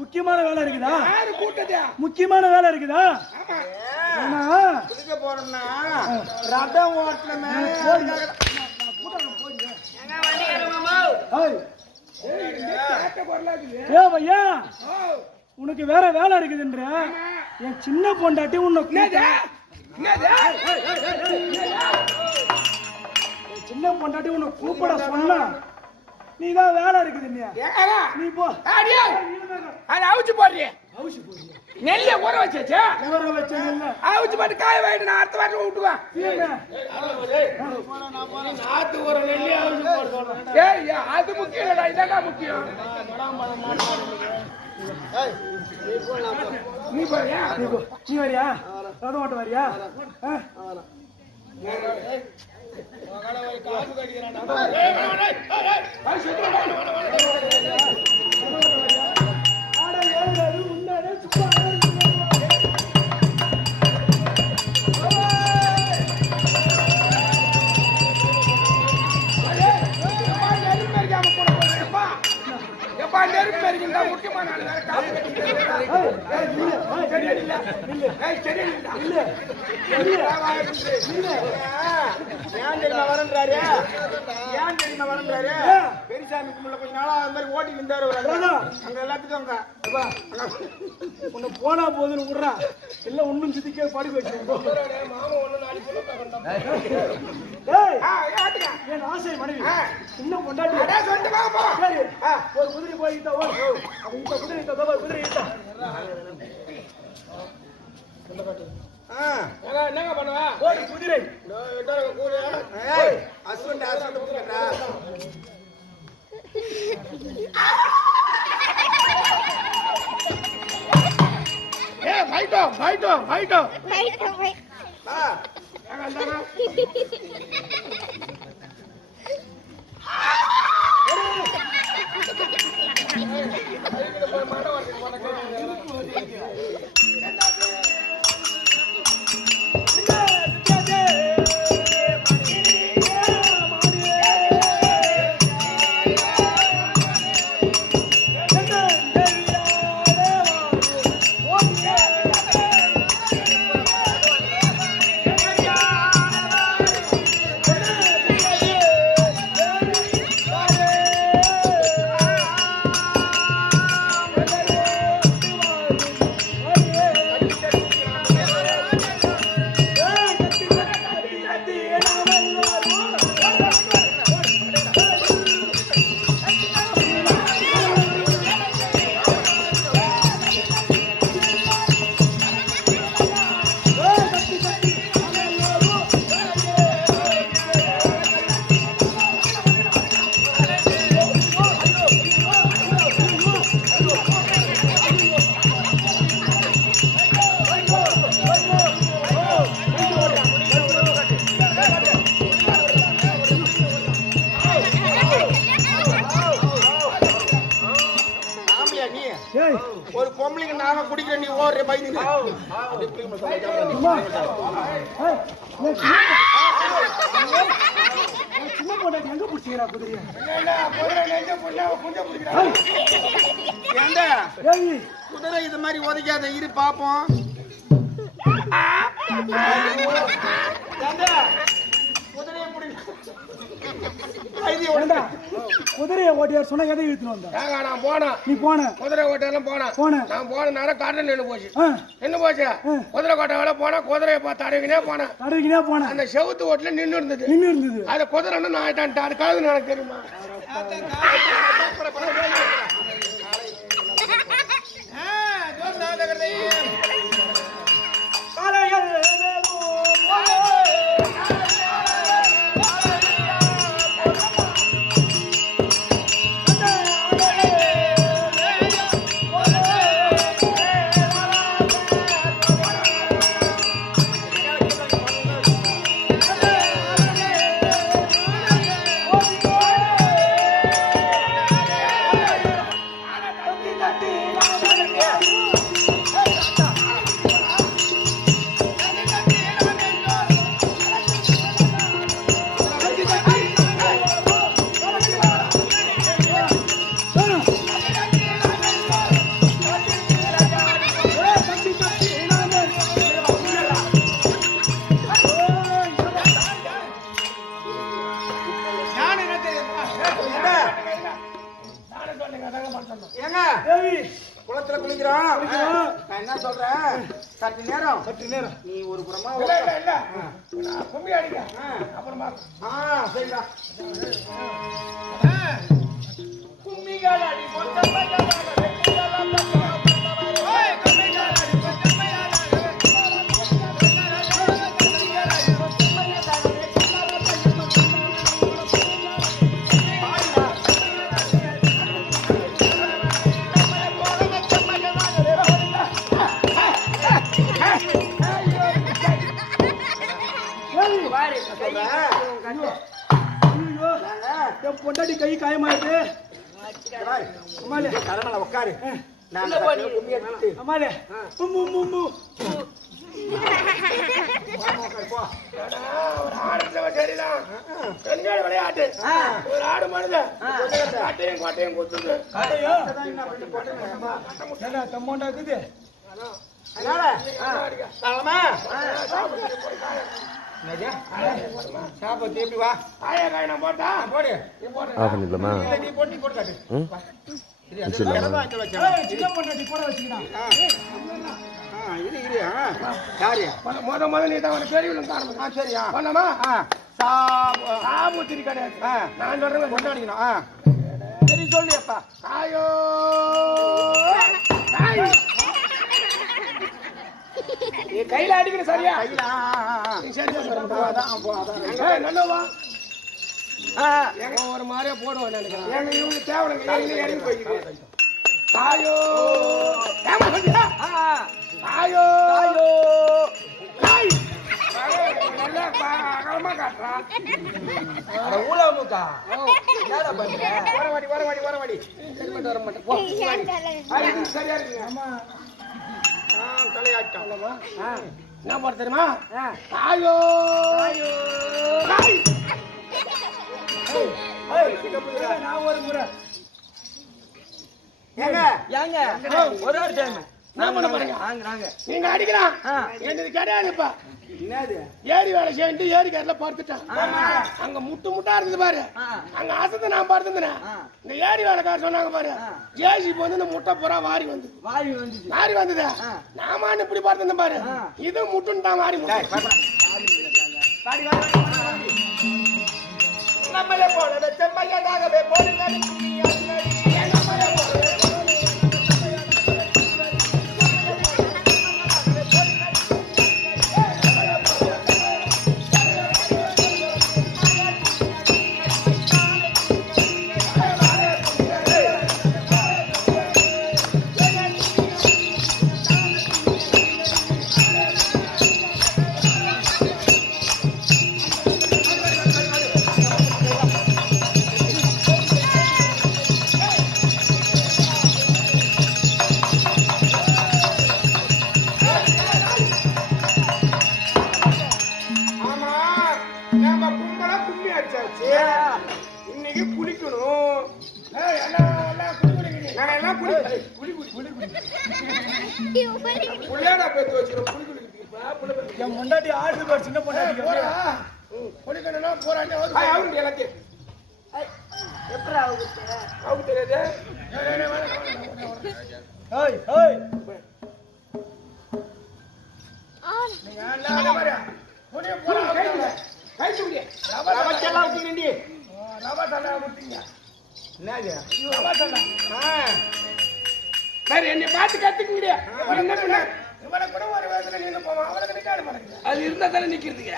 முக்கியமான வேலை இருக்குதா? யாரு கூட்டது முக்கியமான வேலை இருக்குதா? ஆமா. குளிக்க போறோம்னா ரதம் ஓட்டணுமே. ஏய், கேட்ட குரலா இருக்குது. ஏ பையா? ஓ, உனக்கு வேற வேலை இருக்குதுன்ற. என் சின்ன பொண்டாட்டி உன்னை சின்ன பொண்டாட்டி உன்னை கூப்பிட சொன்னா. நீ தான் வேலை இருக்குது நீ போ அதை அவிச்சு போடுறியே. அவுசி போறியா நெல்லை ஊற வச்சாச்சு. ஊற வச்ச நெல்ல அவிச்சு போட்டு காய வைட்டு நான் அடுத்த வாரத்துல விட்டுக்குவேன். சீமை. ஏய், ஏய், அது முக்கியம் இல்லடா, இதான்டா முக்கியம். நீ போறியா? நீ போ. நீ வரியா ரதம் ஓட்ட வரியா ஆ? சும்மா ஏன் தெரியுமா வரேன்றாரு? ஏன் தெரியுமா வரேன்றாரு? பெரியசாமி கும்பல்ல கொஞ்ச நாளா அது மாதிரி ஓட்டி நின்றாரு ஒரு ஆளு. அங்க எல்லாத்துக்கும் அங்க. அப்பா, உன்னை போனா போதுன்னு விடுறா இல்ல ஒண்ணும் சித்திக்க பாடி வச்சு ஏய் ஏய், ஆட்டுங்க. என் ஆசை மனைவி ஆ. சின்ன ஒரு குதிரை போய் என்னங்க பண்ணுவ? ஓடு குதிரை ஹஸ்பண்ட், ஹஸ்பண்ட் கூப்பிடுறா. ஏய், ஃபைட்டோ, ஃபைட்டோ, ஃபைட்டோ. ஒரு பொம்பளைக்கு நானும் குடிக்கிற நீ ஓடுற பயந்து. சின்ன- எங்க பிடிச்சிக்கிறா குதிரை இது மாதிரி உதைக்காத இரு பாப்போம். குதிரையை ஏண்டா குதிரையை ஓட்டியார் சொன்னா எதை இழுத்துன்னு வந்த ஏங்க நான் போனேன் நீ போன குதிரை ஓட்டெல்லாம் போனேன் போன நான் போன நேரம் காட்டு நின்று போச்சு என்ன போச்சு குதிரை கோட்டை வேலை போனா குதிரையை பார்த்து அடவினே போனேன் தடவிக்கினே போன அந்த செவுத்து ஓட்டுல நின்று இருந்தது நின்று இருந்தது அது குதிரைன்னு நான் ஆயிட்டான்ட்டு அது கழுது எனக்கு தெரியுமா ஆ சரிடா. விளையாட்டு. ஒரு ஆடு மனிதன் காட்டையும் கோட்டையும் ஏடா தம்மோண்டா இருக்குது? எப்படி வா? போடு. நீ போட்டு முத முத நீ தான் காரணம். ஆ சரியா. பண்ணமா? சாபுத்திரி கிடையாது. நான் சொல்றேன் கொண்டாடிக்கணும். சரி சொல்லியப்பா காயோ காய் நீ கையில அடிக்கணும் சரியா? கையில ஆ ஆ ஆ. நீ சரியா சொல்ற போ, அதான் போ அதான். ஏய், நல்லவா ஒரு மாதிரியா போடுவேன் நினைக்கிறேன் இவங்க இவங்க இறங்கி போய்க்குது. ஆ. தலையாட்டம். ஆ, என்ன காய் ஏய், நான் ஒரு முறை ஏங்க ஏங்க ஒரு ஒரு டைம் என்ன பண்ண போறீங்க? நாங்க அடிக்கலாம். என்னது கிடையாதுப்பா என்னது? ஏரி வேலை செய்யிட்டு ஏரி கரையில படுத்துட்டான். அங்க முட்டு முட்டா இருக்குது பாரு. அங்க அசந்து நான் படுத்துந்தேன் இந்த ஏரி வேலைக்காரர் சொன்னாங்க பாரு. ஜேசி வந்து இந்த முட்டை பூரா வாரி வந்து. வாரி வந்தது. நாமான்னு இப்படி படுத்திருந்தேன் பாரு. இது முட்டுன்னு தான் வாரி முட்டை. நம்மளே போல செம்மையதாகவே போடுங்க அடிச்சாச்சு இன்னைக்கு குளிக்கணும். நாங்க எல்லாம் குளி குளி குளி குளி குளி. புள்ளையாடா பேத்து வச்சிரும் குளி என் பாரு சின்ன பொண்டாட்டி போடா. குளிக்கணும்னா போராட்டம் ஆகுது அவரு எல்லாத்தையும். அவங்க தெரியாது. ஏய், ஏய், ஏய், வாடா, வாடா, வாடா, வாடா. ஏய் ஏய். நீங்க அந்த மாதிரி குளிய போடா, கை தூக்கு. கை தூக்கு. ரவா தண்டா. ரவச்செல்லாம் ஆ, ரவா தண்டா விட்டீங்க. என்னது ரவா தண்டா. ஆ சரி என்னை பார்த்து கத்துக்குங்கடியா என்ன பண்ண இவனை கூட ஒரு வயசுல நின்று போவான் நிக்காது மாட்டேங்குது அது இருந்தா தானே நிக்கிறதுக்கு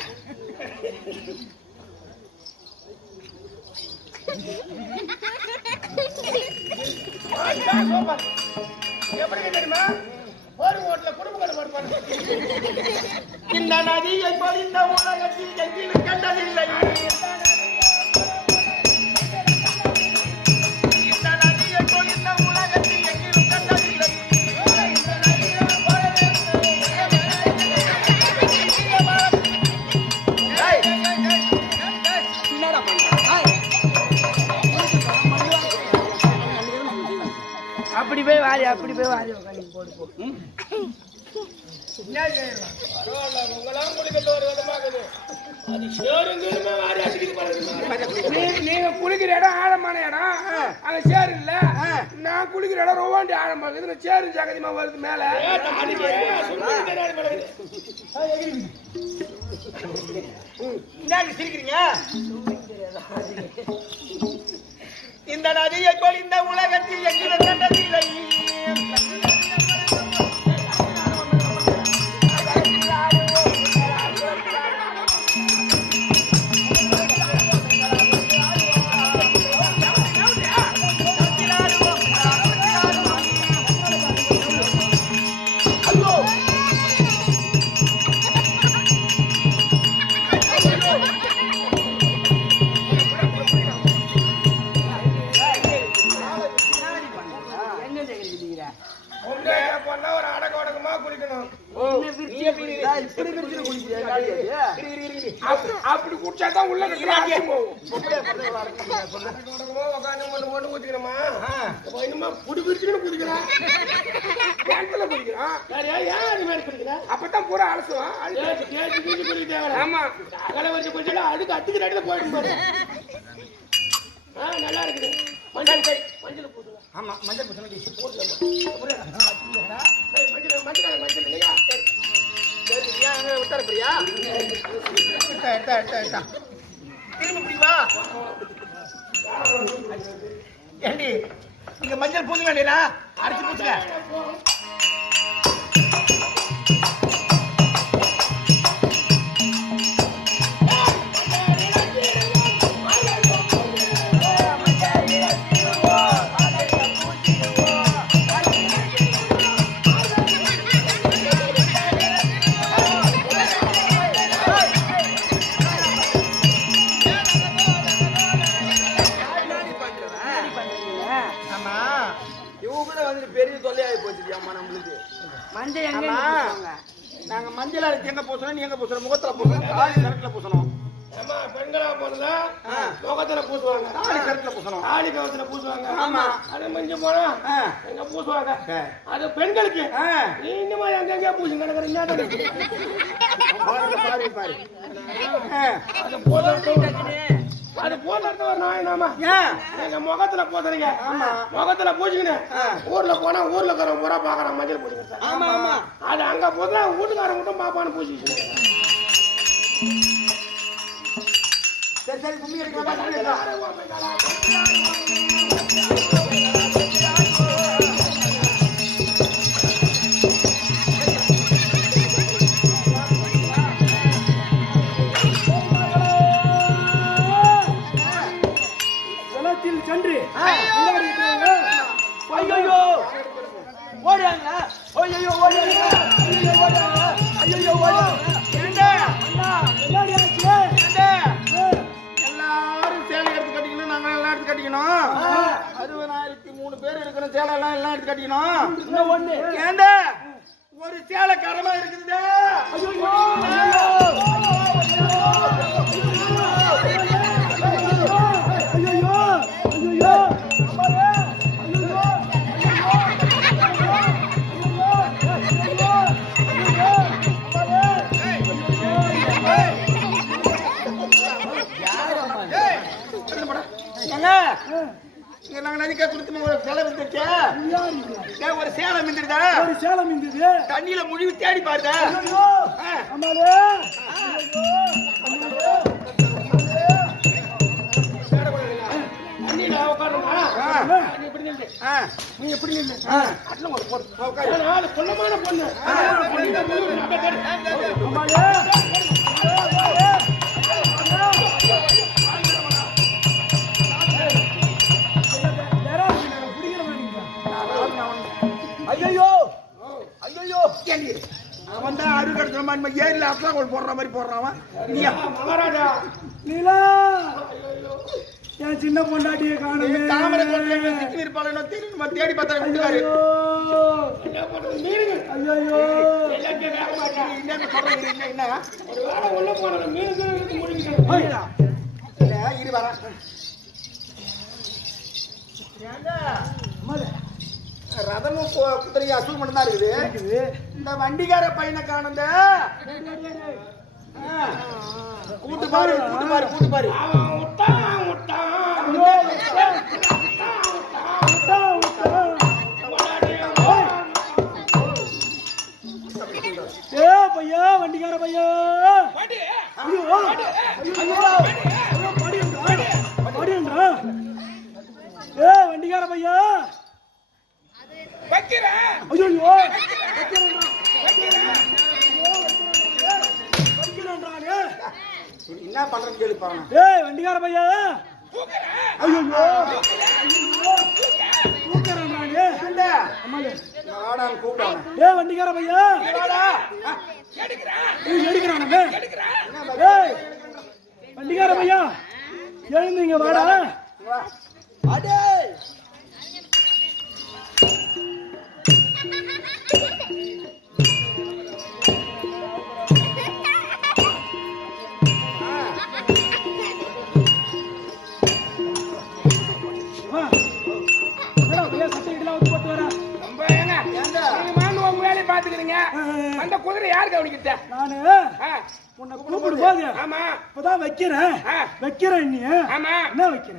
எப்படி தெரியுமா ஒரு ஓட்டுல குடும்ப கட்டுப்பாடு இந்த நதியை பொழிந்த உலகத்தில் எங்கிலும் கண்டதில்லை. நீங்க குளிக்கிற இடம் ஆழமான இடம். அங்க சேரு இல்ல. நான் குளிக்கிற இடம் ரொவாண்டி ஆழமா இருக்குது. சேரு ஜாகதியமா வருது மேல. என்ன சிரிக்கிறீங்க? இந்த நதியை போல் இந்த உலகத்தில் எங்கிலும் கண்டதில்லை. என்னமா புடி பிடிச்சுன்னு குதிக்கிறான் கிணத்துல குடிக்கிறான் ஏன் அது மாதிரி குடிக்கிறா அப்பதான் பூரா அலசுவான் கேட்டு குடிக்க தேவை ஆமா. அகல வச்சு குடிச்சா அதுக்கு அட்டுக்கு நடுல போயிடும் பாரு. ஆ நல்லா இருக்குது. மஞ்சள் கை மஞ்சள் பூசுங்க. ஆமா மஞ்சள் பூசணி ஏய், மஞ்சள் மஞ்சள் மஞ்சள் இல்லையா? விட்டார பிரியா எடுத்தா எடுத்தா எடுத்தா எடுத்தா. திரும்ப பிடிவா ஏண்டி நீங்க மஞ்சள் பூங்க வேண்டியதா அரைச்சு பூச்சுங்க பெரிய தொல்லையாகி போச்சு அம்மா நம்மளுக்கு மஞ்சள் எங்க ஆமா பூசுவாங்க? நாங்க மஞ்சள் அரைச்சி எங்க பூசணும் நீ எங்க பூசணும் முகத்துல பூசணும் தாலி கரத்துல பூசணும் பெண்களா போனதா ஆ. முகத்துல பூசுவாங்க தாலி கரத்துல பூசணும் ஆடி கவத்துல பூசுவாங்க ஆமா. அது மிஞ்சி போனா. எங்க பூசுவாங்க. அது பெண்களுக்கு. நீ இன்னுமா எங்க பூசி கிடக்குற என்ன கணக்கு? பாருங்க, பாரு பாரு ஆ. அது போதும் அது போதும் ஒரு நாயனாமா ஏன் எங்க முகத்துல போதுறீங்க ஆமா. முகத்துல பூசிக்கின்னு ஆ. ஊர்ல போனா ஊர்ல இருக்கிற பூரா பாக்குறான் மஞ்சள் பூசிக்கிட்டு ஆமா ஆமா. அது அங்க போதா வீட்டுக்காரன் மட்டும் பாப்பான்னு பூசிக்கிட்டு சரி சரி கும்மி அடிக்கலாம் மூணு பேர் இருக்கிற சேலை எல்லாம் எல்லாம் எடுத்து கட்டிக்கணும். ஒண்ணு ஒரு சேலை கரமா இருக்குது நாங்க நதிக்கா கொடுத்து ஒரு சேலை ஏன் ஒரு சேலை மிந்துடுதா? ஒரு சேலம் இருந்தது தண்ணியில முழுவி தேடி அம்மாளே நீ எப்படி ஒரு பொண்ணு. குள்ளமான பொண்ணு. அப்பா போடுற மாதிரி போடுறான் மகாராஜா. நீலா என் சின்ன பொண்டாட்டியை காணுமே. தாமரை கொண்டு சிக்கி இருப்பாளோ தேடி பார்த்தா மீனுங்க ஐயோ என்ன சொல்றீங்க என்ன என்ன ஒரு வேலை உள்ள போன மீனுக்கு இருக்கு முடிஞ்சுக்கிறேன் இல்ல இரு வரேன். ரதமும் குதிரையும் அசூல் மட்டும் தான் இருக்குது. இந்த வண்டிக்கார பையனை காணுங்க கூட்டு பாரு கூட்டு பாரு கூட்டு பாரு. ஏ பையா வண்டிக்கார பையா. ஐயோ. ஐயோ ஏய் வண்டிக்கார பையா. ஐயோ ஏய் வண்டிக்கார பையா. எடுக்கறானே. ஏய் வண்டிக்கார பையா. எழுந்தீங்க வாடா. அந்த குதிரை யார் கவனிக்கிட்ட? நானு. உன்னை கூப்பிடு போது ஆமா. இப்பதான் வைக்கிறேன். வைக்கிறேன் நீ. ஆமா. என்ன வைக்கிறேன்?